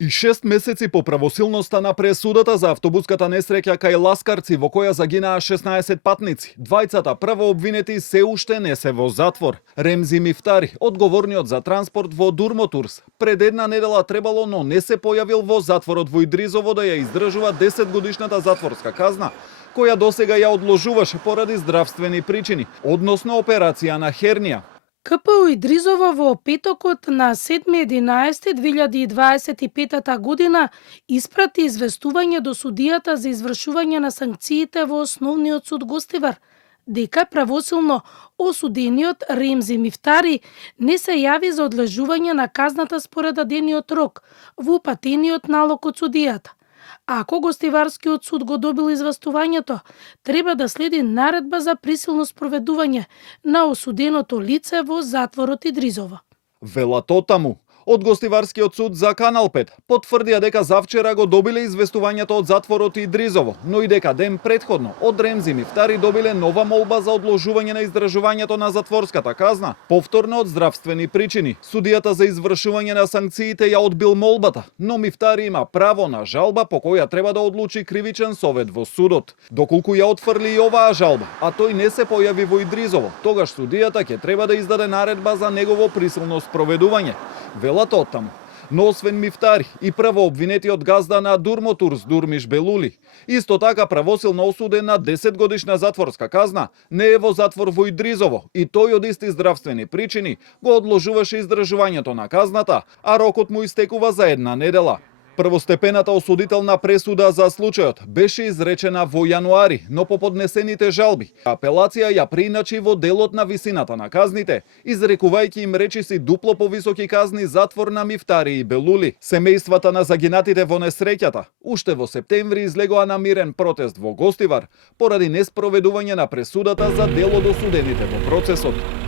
И 6 месеци по правосилноста на пресудата за автобуската несреќа кај Ласкарци во која загинаа 16 патници, двајцата првообвинети се уште не се во затвор. Ремзи Мифтари, одговорниот за транспорт во Дурмотурс, пред една недела требало, но не се појавил во затворот во Идризово да ја издржува 10 годишната затворска казна, која досега ја одложуваше поради здравствени причини, односно операција на хернија. КПУ Идризово во петокот на 7.11.2025 година испрати известување до судијата за извршување на санкциите во Основниот суд Гостивар, дека правосилно осудениот Ремзи Мифтари не се јави за одлежување на казната според дадениот рок во упатениот налог од судијата. Ако Гостиварскиот суд го добил известувањето, треба да следи наредба за присилно спроведување на осуденото лице во затворот Идризово. Велато таму. Од Гостиварскиот суд за Канал 5 потврдија дека завчера го добиле известувањето од затворот Идризово, но и дека ден претходно од Ремзи Мифтари добиле нова молба за одложување на издржувањето на затворската казна, повторно од здравствени причини. Судијата за извршување на санкциите ја одбил молбата, но Мифтари има право на жалба по која треба да одлучи кривичен совет во судот. Доколку ја отфрли и оваа жалба, а тој не се појави во Идризово, тогаш судијата ќе треба да издаде наредба за негово присилно спроведување. Велато таму. Но освен Мифтари и првообвинетиот газда на Дурмотурс Дурмиш Белули, исто така правосилно осуден на 10 годишна затворска казна, не е во затвор во Идризово и тој од исти здравствени причини го одложуваше издржувањето на казната, а рокот му истекува за една недела. Првостепената осудителна пресуда за случајот беше изречена во јануари, но по поднесените жалби, апелација ја преиначи во делот на висината на казните, изрекувајќи им речиси дупло повисоки казни затвор на Мифтари и Белули. Семејствата на загинатите во несреќата уште во септември излегоа на мирен протест во Гостивар поради неспроведување на пресудата за дел од осудените во процесот.